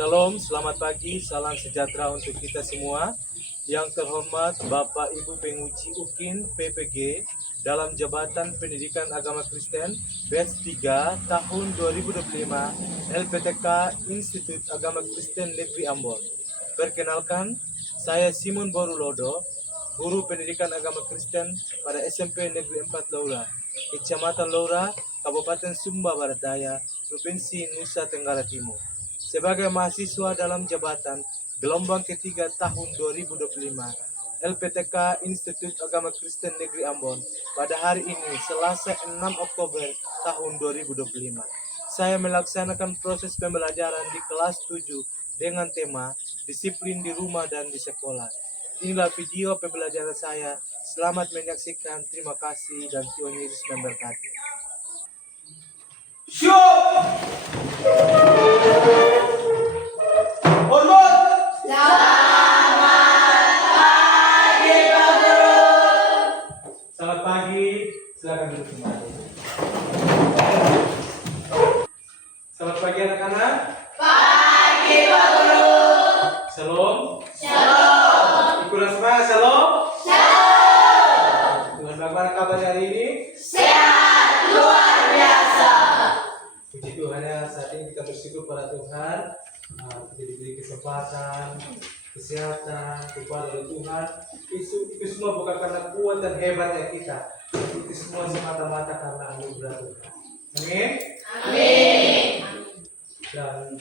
Shalom, selamat pagi, salam sejahtera untuk kita semua. Yang terhormat Bapak Ibu Penguji UKIN PPG dalam Jabatan Pendidikan Agama Kristen Batch 3 tahun 2025 LPTK Institut Agama Kristen Negeri Ambon. Perkenalkan, saya Simon Borulodo, Guru Pendidikan Agama Kristen pada SMP Negeri 4 Laura, Kecamatan Laura, Kabupaten Sumba Barat Daya, Provinsi Nusa Tenggara Timur. Sebagai mahasiswa dalam jabatan gelombang ketiga tahun 2025 LPTK Institut Agama Kristen Negeri Ambon pada hari ini Selasa 6 Oktober tahun 2025. Saya melaksanakan proses pembelajaran di kelas 7 dengan tema disiplin di rumah dan di sekolah. Inilah video pembelajaran saya. Selamat menyaksikan. Terima kasih dan Tuhan Yesus memberkati. Selamat pagi, silakan duduk kembali. Selamat pagi anak-anak. Pagi Pak Guru. Shalom. Shalom. Ikulah semangat, shalom. Shalom. Tuhan bagaimana kabar hari ini? Sehat luar biasa. Puji Tuhan ya, saat ini kita bersyukur pada Tuhan. Kita diberi kesempatan, kesehatan, kepada dari Tuhan. Itu semua bukan karena kuat dan hebatnya kita. Itu semua semata-mata karena anugerah Tuhan. Amin. Amin. Dan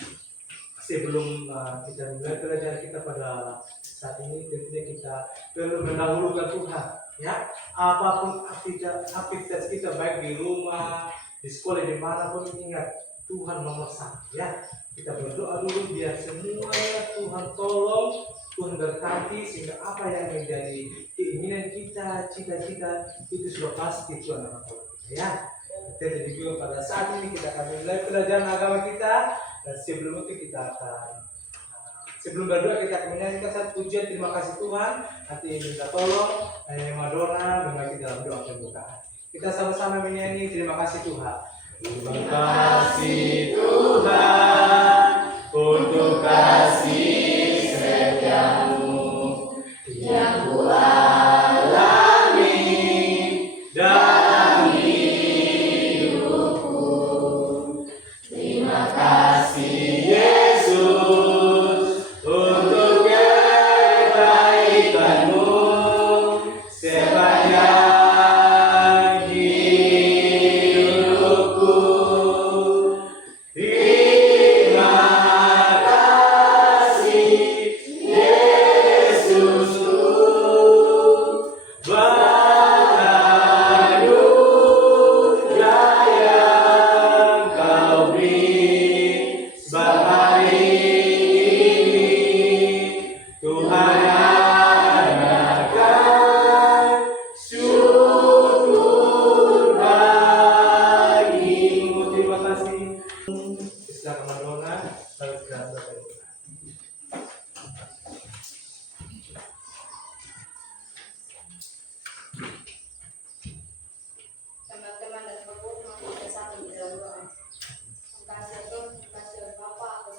sebelum kita mulai pelajaran kita pada saat ini, tentunya kita perlu mendahulukan Tuhan. Ya, apapun aktivitas kita baik di rumah, di sekolah, dimanapun, ingat Tuhan nomor satu. Ya, kita berdoa dulu biar semuanya Tuhan tolong, Tuhan berkati sehingga apa yang menjadi keinginan kita, cita-cita itu sudah pasti Tuhan akan tolong kita. Ya. Jadi juga pada saat ini kita akan mulai pelajaran agama kita, dan sebelum itu kita akan sebelum berdoa kita akan menyanyikan satu pujian terima kasih Tuhan. Nanti minta tolong Madonna berbagi dalam doa pembukaan. Kita sama-sama menyanyi terima kasih Tuhan. Terima kasih Tuhan untuk kasih setiamu yang Ku alami dalam hidupku. Terima kasih Yesus untuk kebaikan-Mu sepanjang hidupku. Terima kasih Yesusku, anugerah yang Kau beri sebab hari ini Tuhan akan syukur bagimu. Terima kasih. Silakan Madonna. Teman-teman dan Bapak mau bersama di dalam doa. Terima kasih Tuhan, terima kasih Bapak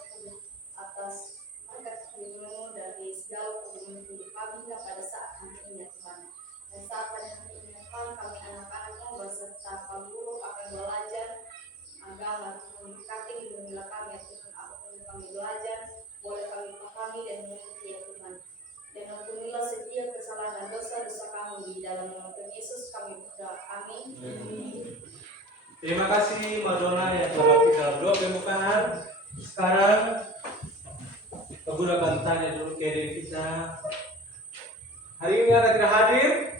atas berkat firman-Mu dari segala kebenaran hidup kami pada saat kami ini Tuhan. Dan saat pada hari ini Tuhan kami anak-anak-Mu beserta Pak Guru akan belajar agama memberkati hidupnya kami Tuhan. Apapun yang kami belajar boleh kami pahami dan mengerti ya Tuhan. Dan ampunilah setiap kesalahan dan dosa-dosa kami di dalam nama Tuhan Yesus kami berdoa. Amin. Terima kasih Madonna yang telah kita doa pembukaan. Sekarang Pak Guru akan tanya dulu ke diri kita. Hari ini ada tidak hadir?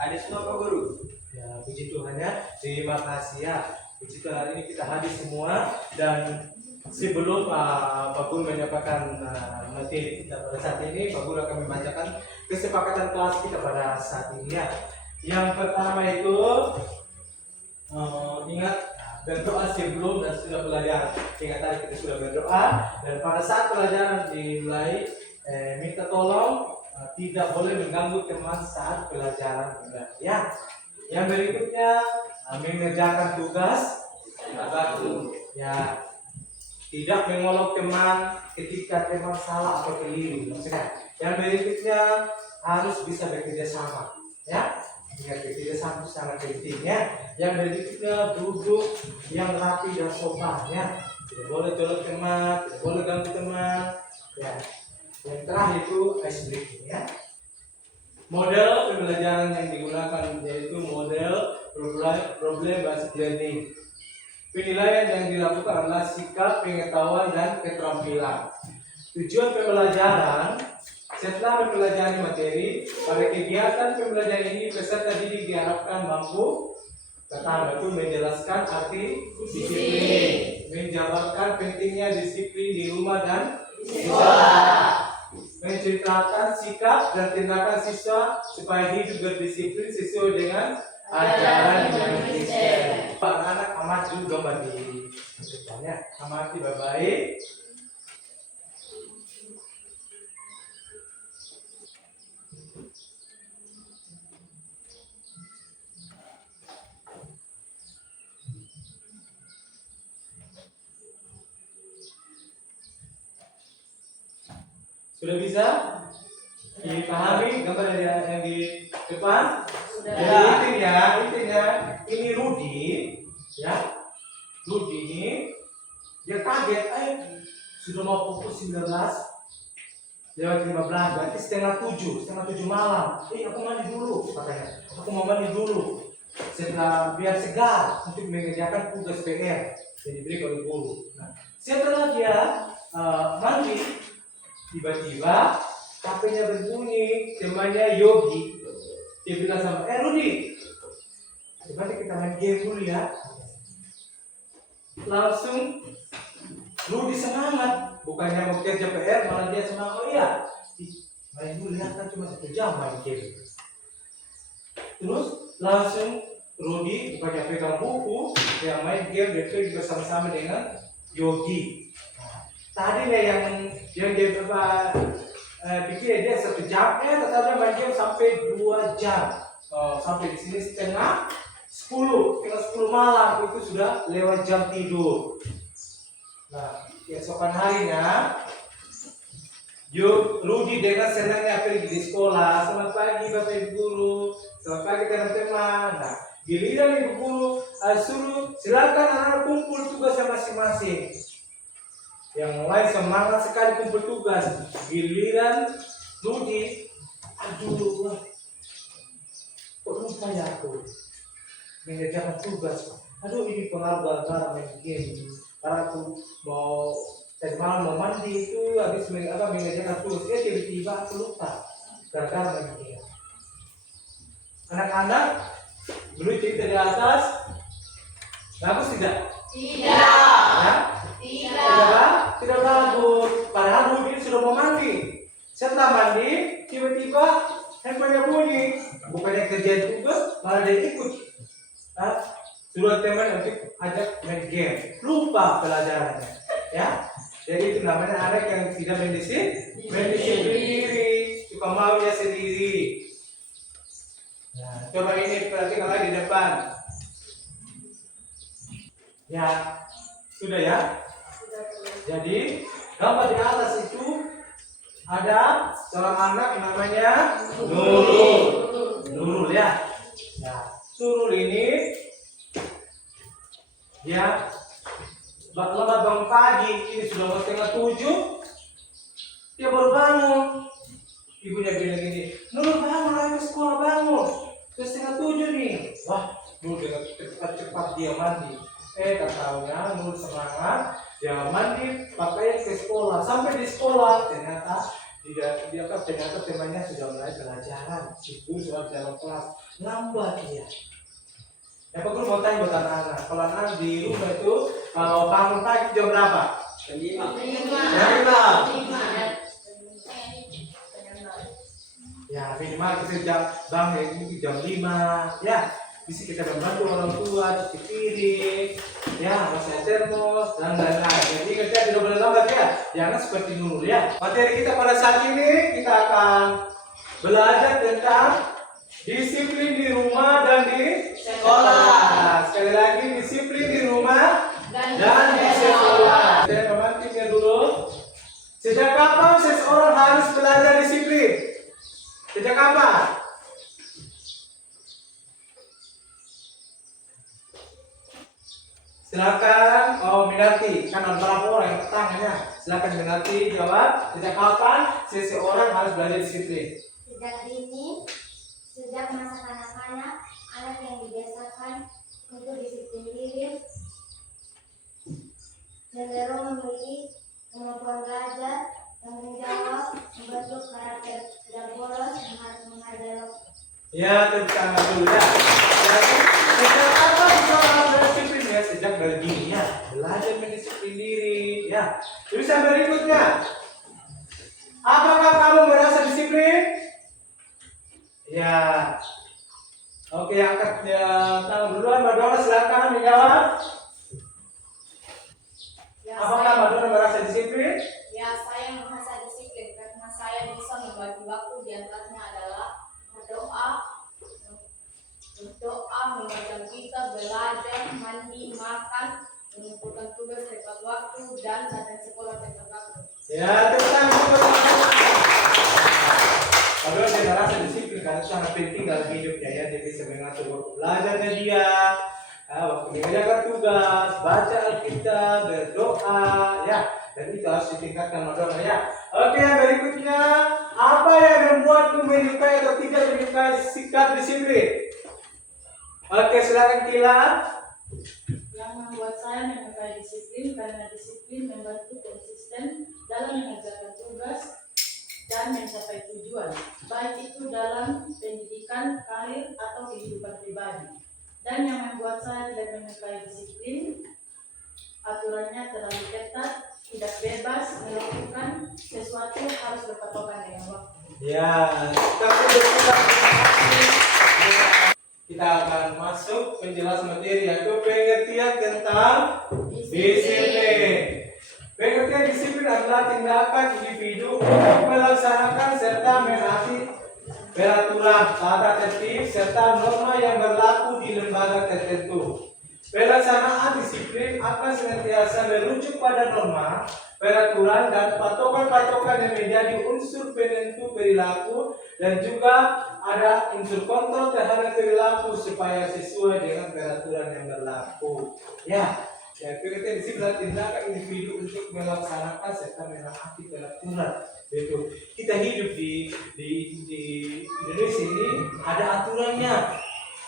Ada semua Pak Guru. Ya, puji Tuhan ya. Terima kasih ya. Puji Tuhan hari ini kita hadir semua. Dan sebelum Pak Guru menyampaikan materi kita pada saat ini, Pak Guru akan membacakan kesepakatan kelas kita pada saat ini ya. Yang pertama itu ingat berdoa sebelum dan sudah pelajaran. Ingat tadi kita sudah berdoa dan pada saat pelajaran dimulai minta tolong tidak boleh mengganggu teman saat pelajaran dimulai. Ya. Yang berikutnya mengerjakan tugas. Ya. tidak mengolok teman ketika teman salah atau keliru. Maksudnya, yang berikutnya harus bisa bekerja sama, ya. Ingat, bekerja sama itu sangat penting, ya. Yang berikutnya duduk yang rapi dan sopan, ya. Tidak boleh tolak teman, tidak boleh ganggu teman, ya. Yang terakhir itu ice breaking, ya. Model pembelajaran yang digunakan yaitu model problem based learning. Penilaian yang dilakukan adalah sikap, pengetahuan, dan keterampilan. Tujuan pembelajaran setelah mempelajari materi, pada kegiatan pembelajaran ini peserta didik diharapkan mampu pertama itu menjelaskan arti disiplin, menjabarkan pentingnya disiplin di rumah dan di sekolah, menceritakan sikap dan tindakan siswa supaya hidup berdisiplin sesuai dengan ajaran yang Kristen. Anak-anak amati gambar di depannya, amati baik-baik. Sudah bisa dipahami gambar yang di depan? Jadi intinya ini Rudi, ya. Rudi ini dia kaget, sudah mau pukul 19 lewat 15, berarti setengah tujuh malam. Aku mandi dulu, katanya. Aku mau mandi dulu, biar segar untuk mengerjakan tugas PR yang diberi oleh guru. Nah, setelah dia mandi, tiba-tiba HP-nya berbunyi, temannya Yogi. Dia bilang sama, Rudi, coba kita main game dulu ya. Langsung Rudi semangat, bukannya mau kerja PR, malah dia semangat. Oh iya, main dulu ya, kan cuma 1 jam main game. Terus langsung Rudi bukannya pegang buku, dia main game, dia bersama-sama dengan Yogi. Tadi nih yang dia pikir dia 1 jam, ternyata main game sampai 2 jam. Sampai di sini setengah 10 malam, itu sudah lewat jam tidur. Nah, keesokan harinya Rudi dengan senangnya pergi di sekolah. Selamat pagi Bapak Ibu Guru, selamat pagi teman-teman. Nah, giliran Ibu Guru suruh silakan anak-anak kumpul tugasnya masing-masing. Yang lain semangat sekali kumpul tugas. Giliran Rudi, aduh, kok lupa ya aku mengerjakan tugas. Aduh, ini pengaruh gara-gara main game. Karena aku mau tadi malam mau mandi itu habis mengerjakan tugas. Tiba-tiba aku lupa gara-gara main game. Anak-anak, dulu cerita di atas, bagus tidak? Tidak. Ya? Tidak. Tidak bagus. Padahal Rudi sudah mau mandi. Setelah mandi, tiba-tiba handphonenya bunyi. Bukannya kerjaan tugas, malah dia ikut. Suruh teman untuk ajak main game. Lupa pelajarannya. Ya. Jadi itu namanya anak yang tidak mendisiplin diri, suka maunya sendiri. Nah, coba ini perhatikan lagi di depan. Ya, sudah ya. Jadi gambar di atas itu ada seorang anak namanya Nurul ya. Nah, Nurul ini dia lambat bangun pagi, ini sudah mau setengah 7. Dia baru bangun. Ibunya bilang gini, Nurul bangun, ayo ke sekolah bangun. Sudah setengah 7 nih. Wah, Nurul dengan cepat dia mandi. Tak tahunya Nurul semangat, dia mandi, pakai ke sekolah. Sampai di sekolah ternyata ternyata temannya sudah mulai pelajaran. Ibu sudah dalam kelas, lambat dia. Ya Pak Guru mau tanya buat anak-anak, kalau anak di rumah itu kalau bangun pagi jam berapa? Jam 5. Ya minimal kita bangun jam 5 ya. Bisa kita membantu orang tua, cuci piring, ya, masak termos dan lain-lain. Jadi kita tidak boleh lambat ya, jangan seperti Nurul ya. Materi kita pada saat ini kita akan belajar tentang disiplin di rumah dan di sekolah. Sekali lagi disiplin di rumah dan di sekolah. Sejak kapan seseorang harus belajar disiplin? Sejak kapan? Silakan, Minarti, kan ada berapa orang yang bertanya? Silakan Minarti jawab. Sejak kapan seseorang harus belajar disiplin? Sejak dini, sejak masa kanak-kanak, anak yang dibiasakan untuk disiplin diri, cenderung memiliki kemampuan belajar, tanggung jawab, membentuk karakter tidak bolos, menghargai waktu. Ya, tepuk tangan dulu ya. Jadi, sejak kapan seseorang harus belajar disiplin ya? Sejak dari dini ya. Belajar mendisiplin diri ya. Tulisan berikutnya. Apakah kamu merasa disiplin? Ya. Oke, angkat ya, tangan duluan. Mbak Dona silakan menjawab. Ya, Apakah Mbak Dona merasa disiplin? saya merasa disiplin karena saya bisa membagi waktu, di antaranya adalah berdoa, membaca kitab, belajar, mandi, makan, mengumpulkan tugas tepat waktu, dan datang sekolah tepat waktu. Ya, tepuk tangan. Kalau dia merasa disiplin karena itu sangat penting dalam hidupnya ya, dia bisa mengatur waktu belajarnya dia, waktu mengerjakan tugas, baca Alkitab, berdoa, ya, dan itu harus ditingkatkan Madonna ya. Oke, yang berikutnya, apa yang membuatku menyukai atau tidak menyukai sikap disiplin? Oke, silakan Kila. Yang membuat saya menyukai disiplin karena disiplin membantu konsisten dalam mengerjakan tugas dan mencapai tujuan, baik itu dalam pendidikan, karir, atau kehidupan pribadi. Dan yang membuat saya tidak menyukai disiplin, aturannya terlalu ketat, tidak bebas melakukan sesuatu, harus berpatokan dengan waktu. Ya, kami berterima kasih. Kita akan masuk penjelasan materi yaitu pengertian tentang disiplin. Pengertian disiplin adalah tindakan individu untuk melaksanakan serta menaati peraturan, tata tertib, serta norma yang berlaku di lembaga tertentu. Pelaksanaan disiplin akan senantiasa merujuk pada norma, peraturan, dan patokan-patokan yang menjadi unsur penentu perilaku, dan juga ada unsur kontrol terhadap perilaku supaya sesuai dengan peraturan yang berlaku. Ya, pengertian disiplin adalah tindakan individu untuk melaksanakan serta menaati peraturan. Betul. Kita hidup di Indonesia ini ada aturannya,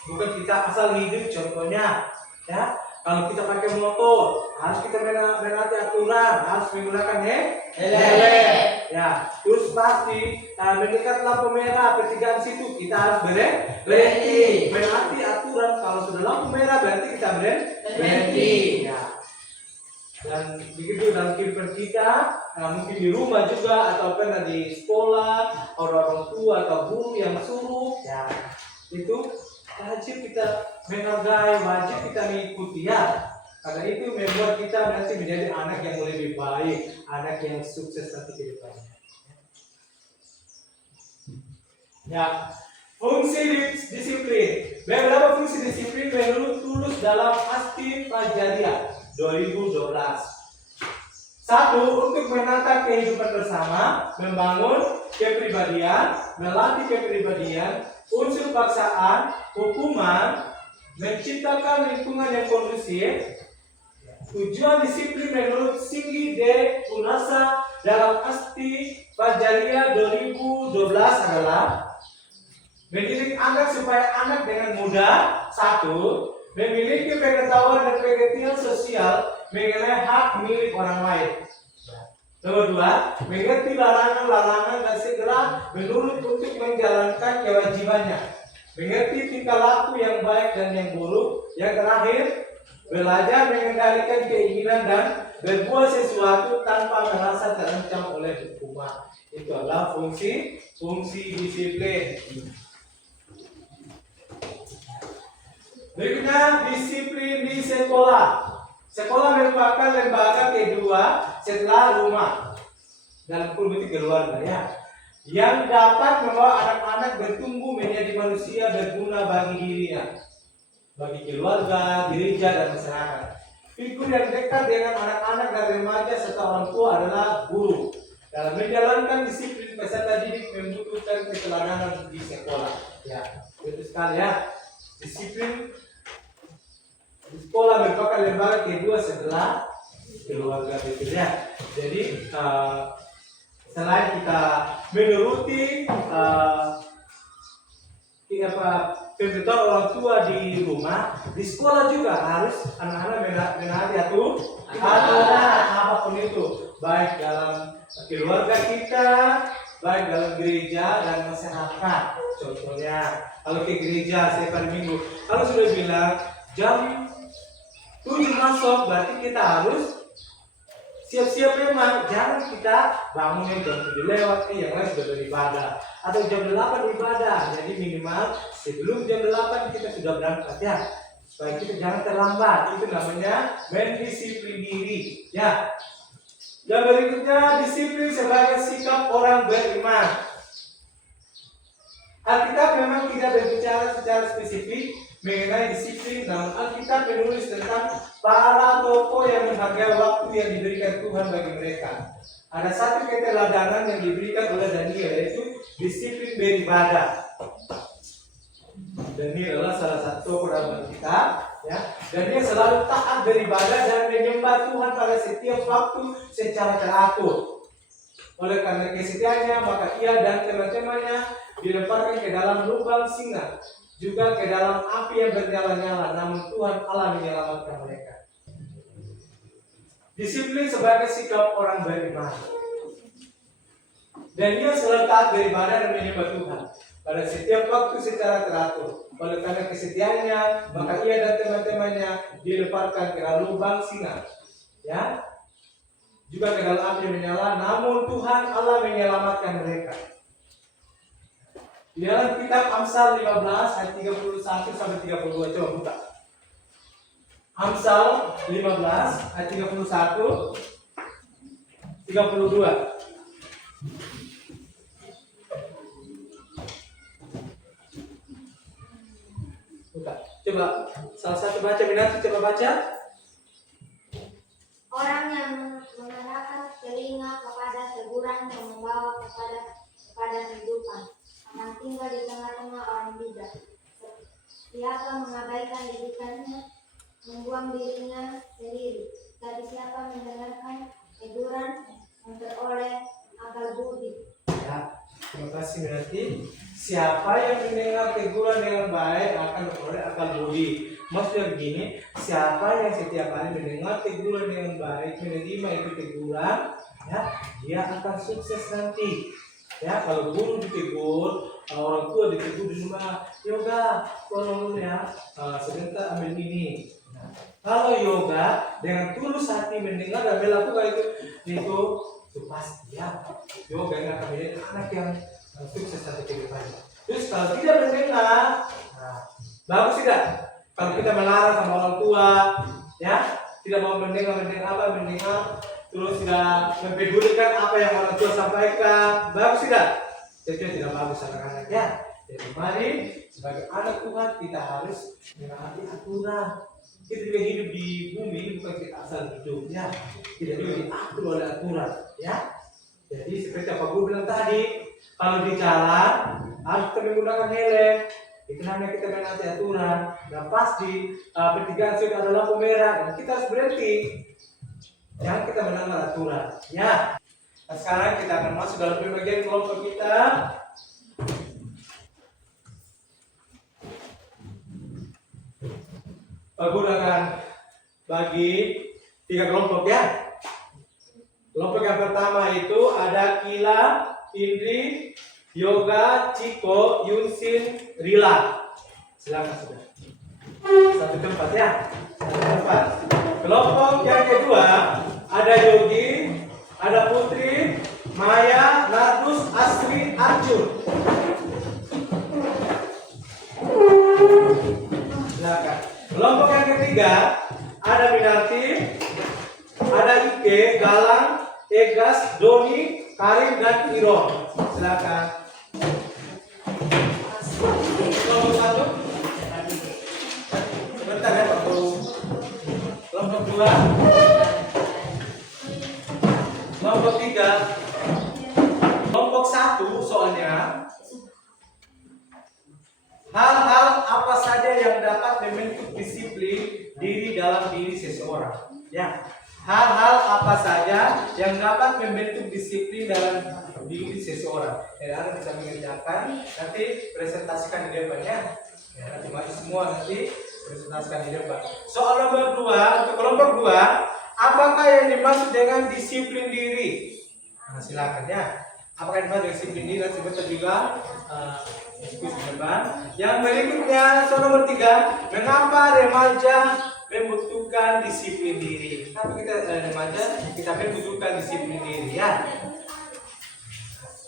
bukan kita asal hidup. Contohnya, ya, kalau kita pakai motor harus kita menaati aturan, harus menggunakan helm. Ya, terus pasti mendekat lampu merah pertigaan situ kita harus berhenti, menaati aturan. Kalau sudah lampu merah berarti kita berhenti. Ya. Dan begitu dalam kehidupan kita, mungkin di rumah juga atau pernah di sekolah, orang tua atau guru yang suruh, ya itu wajib kita menghargai, wajib kita mengikuti ya. Karena itu membuat kita nanti menjadi anak yang lebih baik, anak yang sukses nanti ke depannya. Ya, fungsi disiplin. Beberapa fungsi disiplin menurut Tulus dalam Asti Fajaria 2012. 1. Untuk menata kehidupan bersama, membangun kepribadian, melatih kepribadian, unsur paksaan, hukuman, menciptakan lingkungan yang kondusif. Tujuan disiplin menurut Singgi D. Unasa dalam Asti Fajaria 2012 adalah mendidik anak supaya anak dengan mudah. 1. Memiliki pengetahuan dan pengertian sosial mengenai hak milik orang lain. Nomor 2. Mengerti larangan-larangan dan segera menurut untuk menjalankan kewajibannya. Mengerti tingkah laku yang baik dan yang buruk. Yang terakhir, belajar mengendalikan keinginan dan berbuat sesuatu tanpa merasa terancam oleh hukuman. Itu adalah fungsi disiplin. Berikutnya, disiplin di sekolah. Sekolah merupakan lembaga kedua setelah rumah dalam politik keluarga ya, yang dapat membawa anak-anak bertumbuh menjadi manusia berguna bagi dirinya, bagi keluarga, gereja, dan masyarakat. Figur yang dekat dengan anak-anak dan remaja serta orang tua adalah guru. Dalam menjalankan disiplin peserta didik membutuhkan keteladanan di sekolah. Ya, betul sekali ya. Disiplin di sekolah merupakan lembaga kedua setelah keluarga, betul ya. Jadi selain kita menuruti pemberitahuan orang tua di rumah, di sekolah juga harus anak-anak menaati aturan apapun itu, baik dalam keluarga kita, baik dalam gereja dan masyarakat. Contohnya, kalau ke gereja setiap hari Minggu, kalau sudah bilang jam 7 masuk, berarti kita harus siap-siap memang. Jangan kita bangun jam 7 lewat, yang lain sudah beribadah, atau jam 8 ibadah. Jadi minimal sebelum jam 8 kita sudah berangkat ya, supaya kita jangan terlambat. Itu namanya mendisiplin diri ya. Dan berikutnya, disiplin sebagai sikap orang beriman. Alkitab memang tidak berbicara secara spesifik mengenai disiplin, namun Alkitab menulis tentang para tokoh yang menghargai waktu yang diberikan Tuhan bagi mereka. Ada satu keteladanan yang diberikan oleh Daniel, yaitu disiplin beribadah. Daniel adalah salah satu orang Alkitab, ya. Dan dia selalu taat beribadah dan menyembah Tuhan pada setiap waktu secara teratur. Oleh karena kesetiaannya, maka ia dan teman-temannya dilemparkan ke dalam lubang singa, juga ke dalam api yang bernyala-nyala, namun Tuhan Allah menyelamatkan mereka. Disiplin sebagai sikap orang beriman. Dan ia selalu taat beribadah dan menyembah Tuhan pada setiap waktu secara teratur. Oleh karena kesetiaannya, maka ia dan teman-temannya dilemparkan ke dalam lubang singa, ya, juga ke dalam api yang menyala, namun Tuhan Allah menyelamatkan mereka. Di dalam kitab Amsal 15 ayat 31 sampai 32, coba buka. Amsal 15 ayat 31 32. Buka. Coba salah satu baca, Minati coba baca. Orang yang mengarahkan telinga kepada teguran yang membawa kepada kehidupan akan tinggal di tengah-tengah orang bijak. Siapa mengabaikan didikannya, membuang dirinya sendiri. Tapi siapa mendengarkan teguran, memperoleh akal budi. Ya, terima kasih berarti siapa yang mendengar teguran dengan baik akan memperoleh akal budi. Maksudnya begini, siapa yang setiap hari mendengar teguran dengan baik, menerima itu teguran, ya, dia akan sukses nanti. Ya, kalau guru ditegur, orang tua ditegur di rumah, yoga, tolong ya, sebentar ambil ini. Nah, kalau yoga dengan tulus hati mendengar dan melakukan itu pasti ya, yoga ini akan menjadi anak yang sukses nanti ke depannya. Terus kalau tidak mendengar, nah, bagus tidak? Kalau kita melarang sama orang tua, ya, tidak mau mendengar terus tidak mempedulikan apa yang orang tua sampaikan, bagus tidak? Jadi tidak bagus anak-anak ya. Jadi mari sebagai anak Tuhan kita harus menaati aturan. Kita juga hidup di bumi ini bukan kita asal hidup ya. Kita juga diatur oleh aturan ya. Jadi seperti apa guru bilang tadi, kalau di jalan harus kita menggunakan helm. Itu namanya kita menaati aturan. Dan pas di pertigaan sudah ada lampu merah, dan kita harus berhenti. Jangan kita melanggar aturan. Ya. Nah, sekarang kita akan masuk dalam pembagian kelompok kita. Guru akan bagi 3 kelompok ya. Kelompok yang pertama itu ada Kila, Indri, Yoga, Ciko, Yunsin, Rila. Silakan sudah. Satu tempat ya. Satu tempat. Kelompok yang kedua ada Yogi, ada Putri, Maya, Nardus, Asri, Arjun. Silakan. Kelompok yang ketiga ada Minarti, ada Ike, Galang, Egas, Doni, Karim, dan Iron. Silakan. Kelompok 1. Sebentar ya Pak Guru. Kelompok 2. Kelompok 3. 1 soalnya. Hal-hal apa saja yang dapat membentuk disiplin diri dalam diri seseorang? Ya. Hal-hal apa saja yang dapat membentuk disiplin dalam diri seseorang? Ya, Anda bisa mengerjakan, nanti presentasikan di depan ya. Ya, nanti maju semua nanti presentasikan di depan. Soal nomor 2 untuk kelompok 2, apakah yang dimaksud dengan disiplin diri? Nah, silakan ya. Apakah yang dimaksud dengan disiplin diri? Nanti sebentar juga diskusi di depan. Yang berikutnya soal nomor 3, mengapa remaja membutuhkan disiplin diri? Kenapa kita remaja kita membutuhkan disiplin diri ya?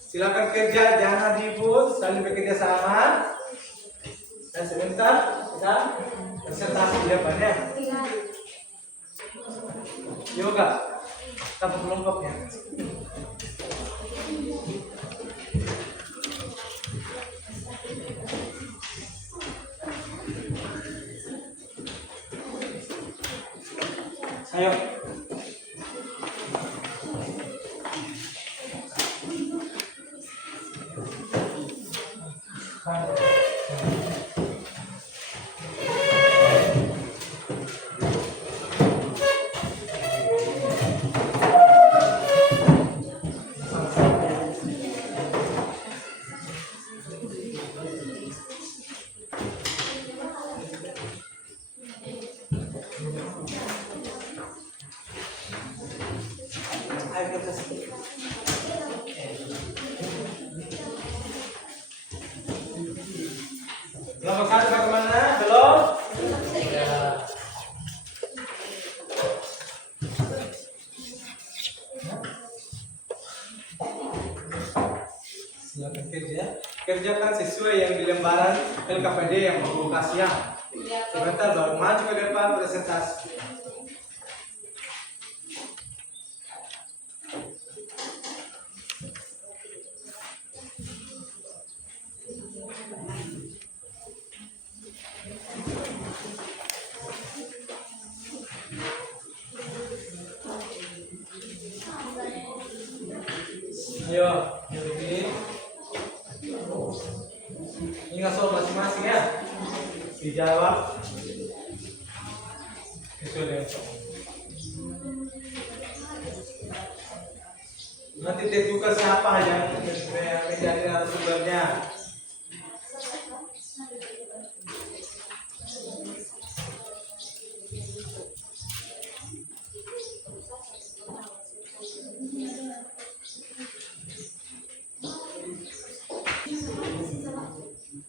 Silakan kerja, jangan ribut, saling bekerja sama. Dan sebentar kita presentasi di depan ya. Yoga, kita kelompoknya. Ayo. Kelompok 1 bagaimana? Belum? Ya. Silakan kerja. Kerjakan sesuai yang di lembaran LKPD yang membuka siang. Sebentar baru maju ke depan presentasi. Ayo, ini. Ingat soal masing-masing ya. Dijawab. Itu deh. Nanti tentukan siapa yang menjadi narasumbernya.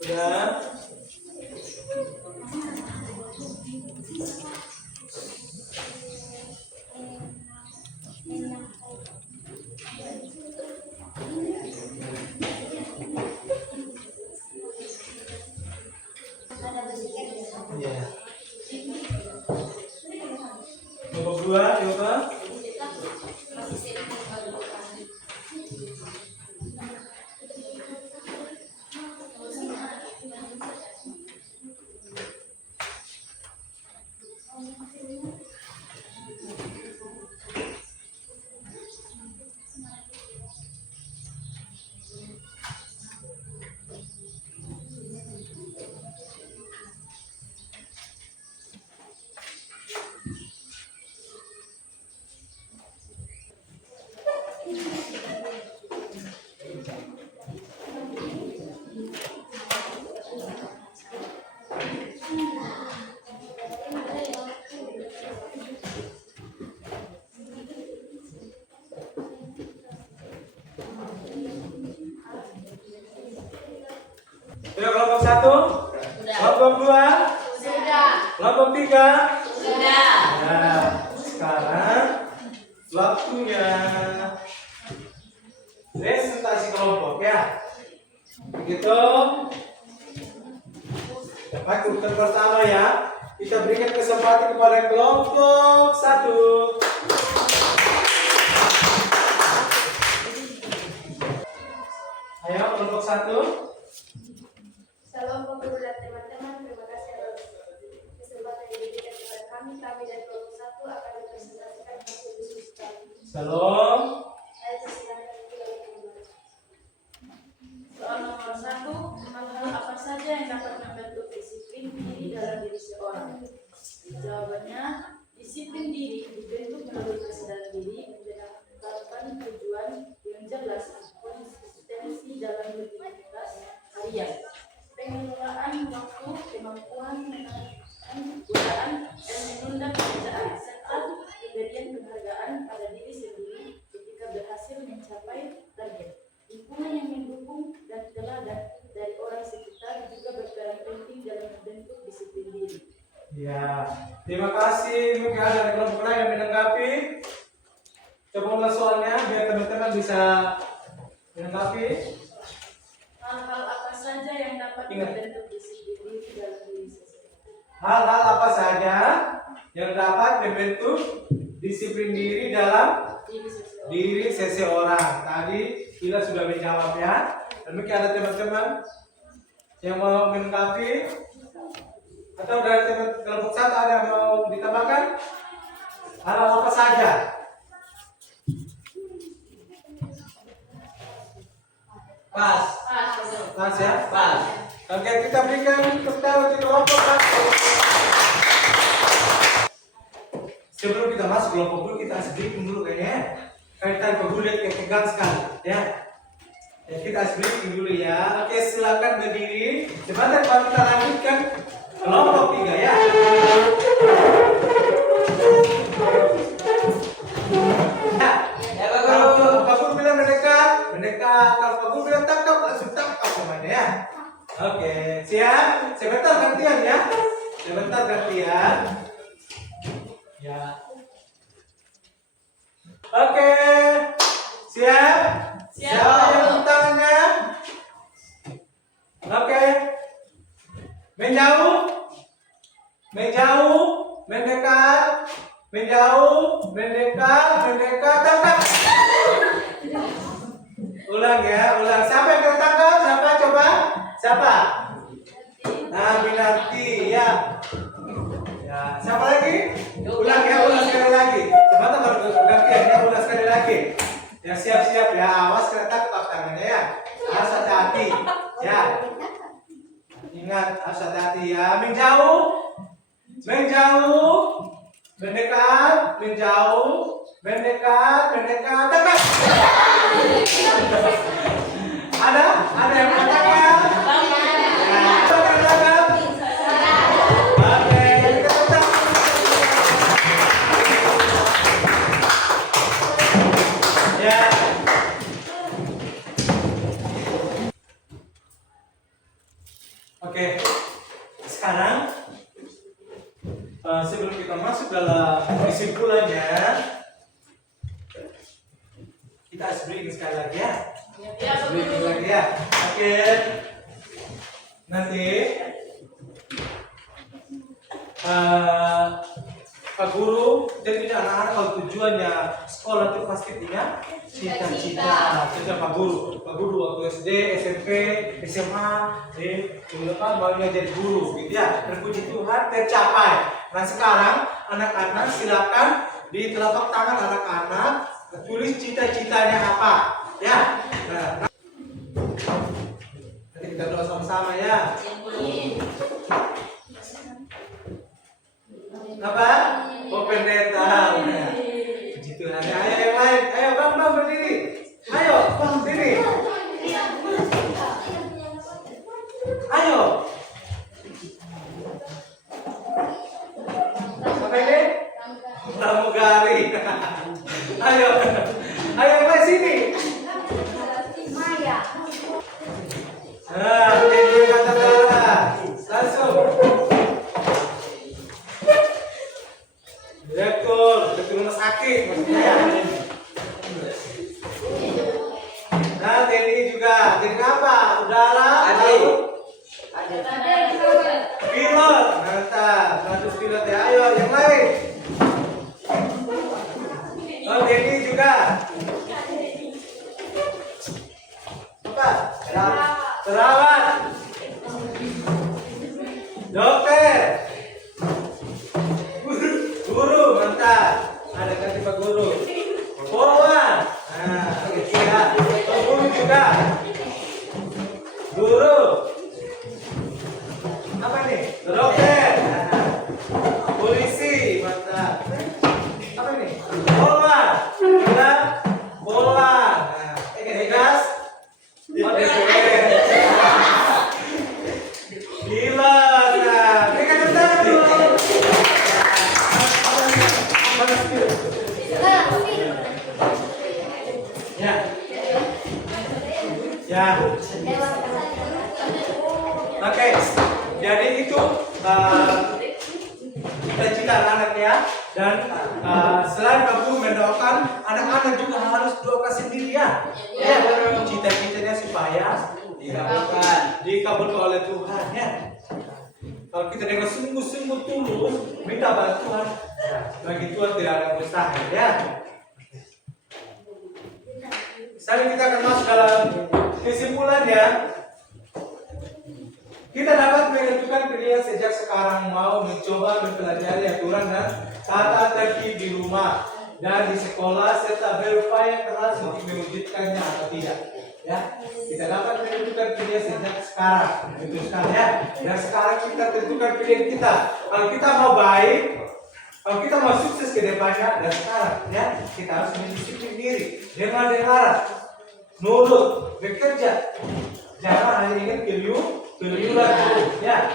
Udah. Iya. Nomor 2, coba. Ayo kelompok 1, kelompok 2, Sudah. kelompok 3. Sudah. Nah, sekarang waktunya presentasi kelompok ya. Begitu. Kita pakai urutan pertama ya. Kita berikan kesempatan kepada kelompok 1. Ayo kelompok 1. Salam kepada teman-teman, terima kasih atas kesempatan yang diberikan kepada kami. Kami dari kelompok 1 akan mempresentasikan hasil diskusi kami. Salam. Saya persilakan kepada teman-teman. kasih. Mungkin ada kelompok lain yang menanggapi. Coba ulas soalnya biar teman-teman bisa menanggapi. Hal-hal apa saja yang dapat Ingat. membentuk disiplin dalam diri seseorang? Hal-hal apa saja yang dapat membentuk disiplin diri dalam diri seseorang. Tadi kita sudah menjawab ya. Dan mungkin ada teman-teman yang mau menanggapi atau dari teman kelompok satu ada yang mau ditambahkan hal apa saja. Pas ya, pas. Oke, kita berikan tepuk tangan untuk kelompok satu. Sebelum kita masuk kelompok dulu, kita harus briefing dulu kayaknya. Kaitan kebulet yang tegang sekali, ya. Ya, kita harus briefing dulu ya. Oke, silakan berdiri. Sebentar baru kita lanjutkan kelompok 3 ya. Ya, kalau Pak Guru bilang mendekat. Kalau Pak Guru bilang tangkap, langsung tangkap semuanya ya. Oke, siap. Sebentar gantian ya. Sebentar gantian. Ya. Oke. Siap? Siapa yang tepuk tangannya? Oke. Menjauh. Menjauh, mendekat. Menjauh, mendekat, tangkap. Ulang ya, ulang. Siapa yang kita tangkap? Siapa coba? Siapa? Nah, Binarti ya. Ya, siapa lagi? Ulang ya, ulang sekali lagi. Sebentar baru gantian ya, ulang sekali lagi. Ya, siap-siap ya. Awas kena tangkap tangannya ya. Harus hati-hati. Ya. Ingat, harus hati-hati ya. Menjauh. Menjauh. Mendekat, menjauh. Mendekat, tangkap. Ada yang menangkap? Oke, sekarang sebelum kita masuk dalam kesimpulannya, kita harus briefing sekali lagi ya. Briefing lagi ya. Oke, nanti Pak Guru tentunya anak-anak kalau tujuannya sekolah itu pasti punya cita-cita. Cita Pak Guru waktu SD, SMP, SMA, di depan maunya jadi guru, gitu ya. Dan puji Tuhan tercapai. Nah sekarang anak-anak silakan di telapak tangan anak-anak tulis cita-citanya apa, ya. Nah, nanti kita doa sama-sama ya. Apa? Oh pendeta. Puji Tuhan. Ayo yang lain. Ayo bang berdiri. Ayo bang sini. Ayo. Apa ini? Pramugari. Ayo. Ayo yang lain sini. Maya. Nah, ini kata darah. Langsung. Direktur rumah sakit maksudnya ya. Nah, TNI juga. TNI apa? Udara? Pilot. Mantap. 100 pilot ya. Ayo yang lain. Oh, TNI juga. Apa? Perawat. Dokter. Guru, mantap. Ada ganti Pak Guru. Polwan. Nah, ya. Guru juga. Guru. Apa ini? Dokter. Nah. Polisi, mantap. Apa ini? Polwan. Juga polwan. Nah, gas. Pilot. Nah, berikan tepuk tangan dulu. Ya. Oke. Jadi itu cita-cita anak-anak ya. Dan selain Pak Guru mendoakan, anak-anak juga harus doakan sendiri ya. Ya, cita-citanya supaya dikabulkan oleh Tuhan ya. Kalau kita dengan sungguh-sungguh tulus minta bantuan, bagi Tuhan tidak ada mustahil ya. Sekarang kita akan masuk dalam kesimpulannya. Kita dapat menentukan pilihan sejak sekarang mau mencoba mempelajari aturan dan tata tertib di rumah dan di sekolah serta berupaya keras untuk mewujudkannya atau tidak. Ya, kita dapat menentukan pilihan sejak sekarang. Tentukan ya. Dan sekarang kita tentukan pilihan kita. Kalau kita mau baik, kalau kita mau sukses ke depannya, dan sekarang ya kita harus mendisiplin diri dengan nurut, bekerja. Jangan hanya ingin keluyuran ya.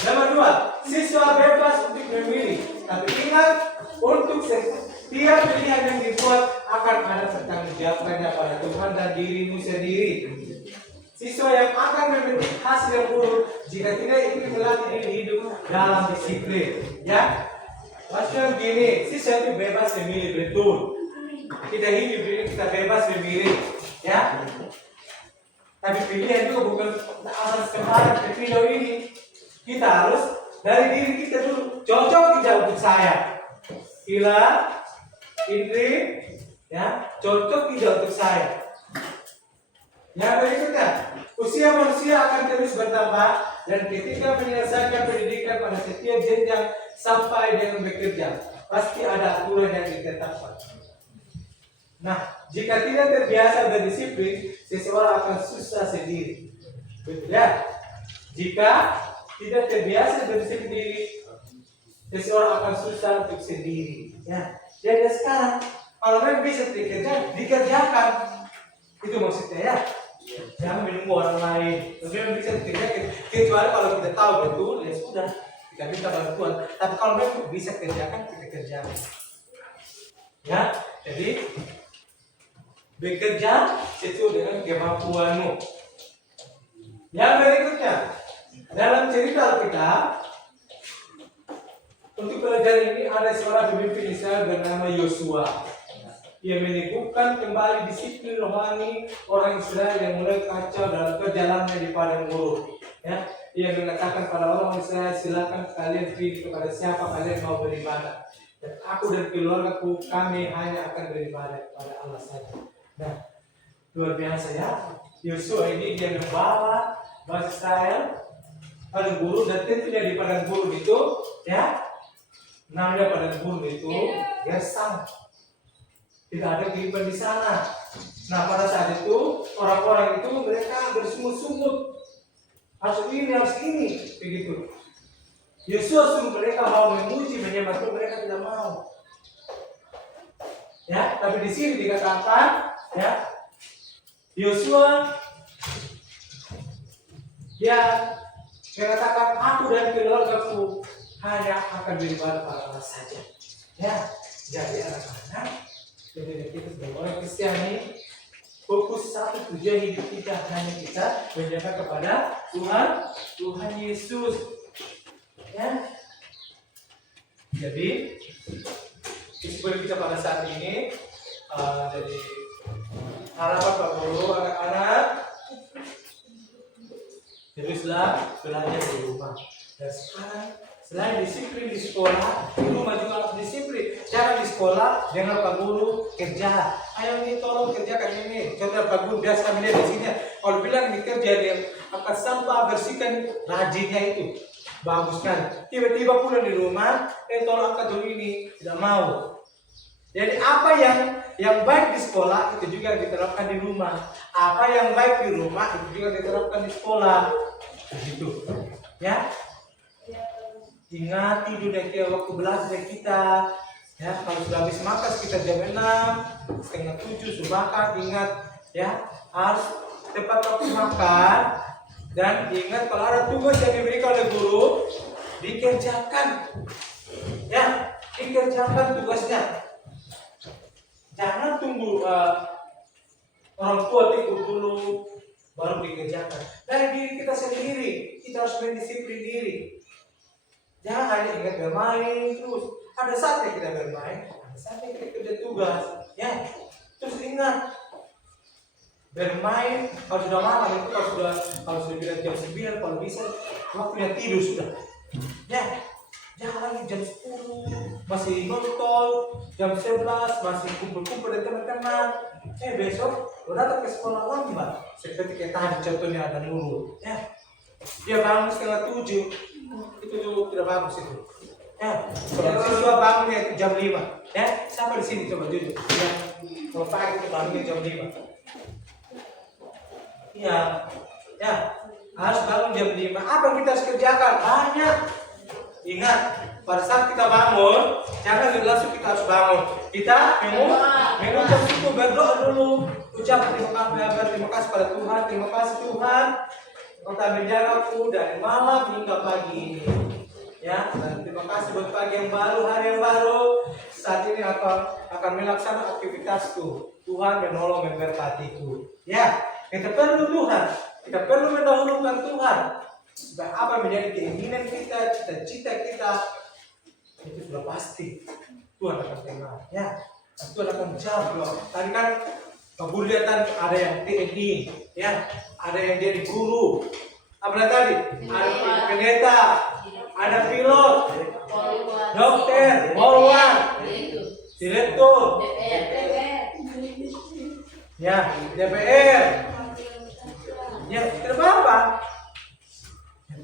Nomor 2, siswa bebas untuk memilih. Tapi ingat, untuk setiap pilihan yang dibuat akan ada pertanggungjawabannya pada Tuhan dan dirimu sendiri. Siswa yang akan memetik hasil yang buruk jika tidak ingin melatih diri hidup dalam disiplin. Ya, maksudnya begini, siswa itu bebas memilih betul. Kita hidup ini kita bebas memilih, ya. Tapi pilihan juga bukan atas kemarin ke video ini. Kita harus dari diri kita dulu. Cocok tidak untuk saya? Ila, Indri, ya, cocok tidak untuk saya? Ya, berikutnya, usia manusia akan terus bertambah dan ketika menyelesaikan pendidikan pada setiap jenjang sampai dengan bekerja, pasti ada aturan yang ditetapkan. Nah, jika tidak terbiasa berdisiplin, seseorang akan susah sendiri. Betul ya? Jika tidak terbiasa berdisiplin diri, seseorang akan susah untuk sendiri. Ya, jadi sekarang kalau memang bisa dikerjakan, itu maksudnya ya. Jangan menunggu orang lain. Tapi memang bisa dikerjakan. Kecuali kalau kita tahu betul, ya sudah kita minta bantuan. Tapi kalau memang bisa kerjakan, kita kerjakan. Ya, jadi bekerja sesuai dengan kemampuanmu. Yang berikutnya, dalam cerita Alkitab, untuk pelajaran ini ada seorang pemimpin Israel bernama Yosua. Ia meneguhkan kembali disiplin rohani orang Israel yang mulai kacau dalam perjalanannya di padang gurun. Ya, ia mengatakan pada orang Israel, silakan kalian pilih kepada siapa kalian mau beribadah. Dan aku dan keluargaku, kami hanya akan beribadah kepada Allah saja. Nah, luar biasa ya. Yosua ini dia membawa bangsa Israel padang gurun, dan tentunya di padang gurun itu ya, namanya padang gurun itu gersang. Tidak ada kehidupan di sana. Nah, pada saat itu orang-orang itu mereka bersungut-sungut. Harus ini, begitu. Yosua suruh mereka mau memuji, menyembah Tuhan, mereka tidak mau. Ya, tapi di sini dikatakan ya, Yosua dia mengatakan aku dan keluargaku hanya akan beribadah pada Allah saja. Ya, jadi anak-anak, jadi kita sebagai orang Kristen ini fokus satu tujuan hidup kita, hanya kita menyembah kepada Tuhan Yesus. Ya, jadi kesimpulan kita pada saat ini, jadi harapan Pak Guru, anak-anak teruslah belajar di rumah. Dan sekarang selain disiplin di sekolah, di rumah juga harus disiplin. Jangan di sekolah dengan Pak Guru kerja. Ayo ini tolong kerjakan ini. Contoh Pak Guru biasa kami lihat di sini. Kalau bilang di kerja dia angkat sampah, bersihkan, rajinnya itu bagus kan. Tiba-tiba pulang di rumah, tolong angkat dulu ini, tidak mau. Jadi apa yang baik di sekolah itu juga diterapkan di rumah. Apa yang baik di rumah itu juga diterapkan di sekolah. Begitu. Ya. Ingat dunia kita waktu belajar kita. Ya, kalau sudah habis makan sekitar jam 6, setengah 7 sudah makan, ingat ya, harus tepat waktu makan. Dan ingat kalau ada tugas yang diberikan oleh guru, dikerjakan. Ya, dikerjakan tugasnya. Jangan tunggu orang tua ikut dulu baru dikerjakan. Dari diri kita sendiri, kita harus mendisiplin diri. Jangan hanya ingat bermain terus. Ada saatnya kita bermain, ada saatnya kita kerja tugas. Ya, terus ingat bermain kalau sudah malam itu kalau sudah bilang jam 9 kalau bisa waktunya tidur sudah. Ya, jangan lagi jam 10 masih nonton, jam 11 masih kumpul-kumpul dengan teman-teman. Besok udah datang ke sekolah lambat. Seperti kayak tadi contohnya ada Nurul. Ya, dia bangun setengah 7. Itu juga tidak bagus itu. Ya, kalau siswa bangunnya itu jam 5. Ya, sampai di sini coba jujur. Ya, kalau pagi itu bangunnya jam 5. Iya, ya, harus bangun jam 5. Apa yang kita harus kerjakan? Banyak. Ingat, pada saat kita bangun, jangan langsung kita harus bangun. Kita mengucap syukur, berdoa dulu. Ucap terima kasih pada Tuhan, terima kasih Tuhan. Kau telah menjagaku dari malam hingga pagi. Ya, dan terima kasih buat pagi yang baru, hari yang baru. Saat ini akan melaksanakan aktivitasku. Tuhan menolong, memberkatiku. Ya, kita perlu Tuhan. Kita perlu mendahulukan Tuhan. Supaya apa menjadi keinginan kita, cita-cita kita, itu sudah pasti Tuhan akan dengar. Ya, dan Tuhan akan jawab. Tadi kan Pak Guru lihat ada yang TNI, ya, ada yang jadi guru. Apalagi tadi? Ada pendeta, ada pilot, dokter, polwan, direktur, ya, DPR. Ya, tidak apa-apa.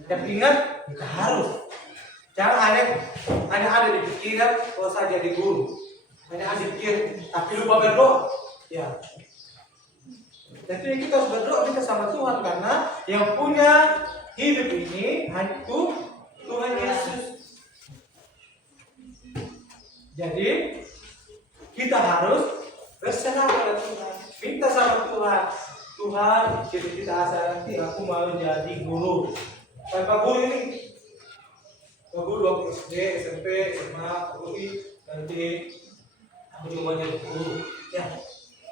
Tapi ingat, kita harus. Jangan hanya ada di pikiran kalau saya jadi guru. Hanya ada di pikiran, tapi lupa berdoa. Ya. Tentu kita harus berdoa kita sama Tuhan karena yang punya hidup ini hanya Tuhan Yesus. Jadi kita harus berserah pada Tuhan, minta sama Tuhan. Tuhan, cita-cita asa nanti aku mau jadi guru. Pak Guru ini, Pak Guru waktu SD, SMP, SMA, UI, nanti aku cuma jadi guru. Ya,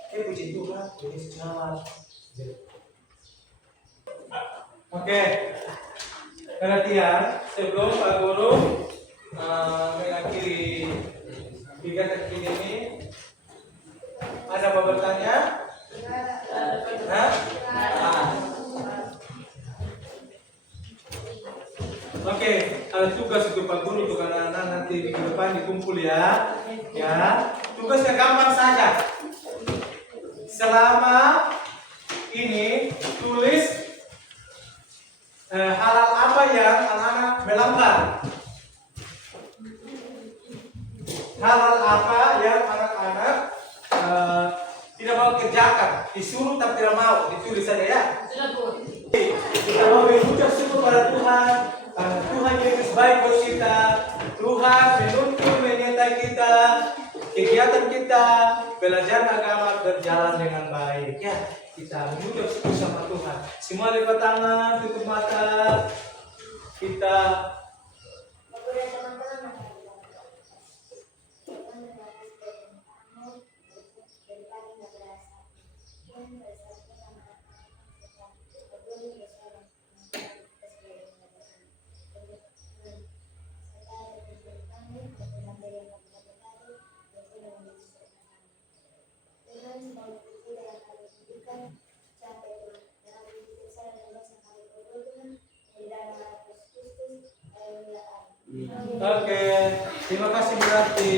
puji Tuhan, puji selamat. Oke, perhatian sebelum Pak Guru mengakhiri kegiatan ini, ada mau bertanya? Oke, ada tugas untuk Pak Guru untuk anak-anak nanti minggu depan dikumpul ya. Ya, tugasnya gampang saja. Selama ini tulis hal apa yang anak-anak melanggar. Hal-hal apa yang anak-anak tidak mau kerjakan, disuruh tapi tidak mau, ditulis saja ya. Kita mau mengucap syukur pada Tuhan. Karena Tuhan Yesus baik buat kita. Tuhan menuntun menyertai kita, kegiatan kita, belajar agama berjalan dengan baik. Ya, kita mengucap syukur sama Tuhan. Semua lipat tangan, tutup mata. Kita Oke, terima kasih berarti.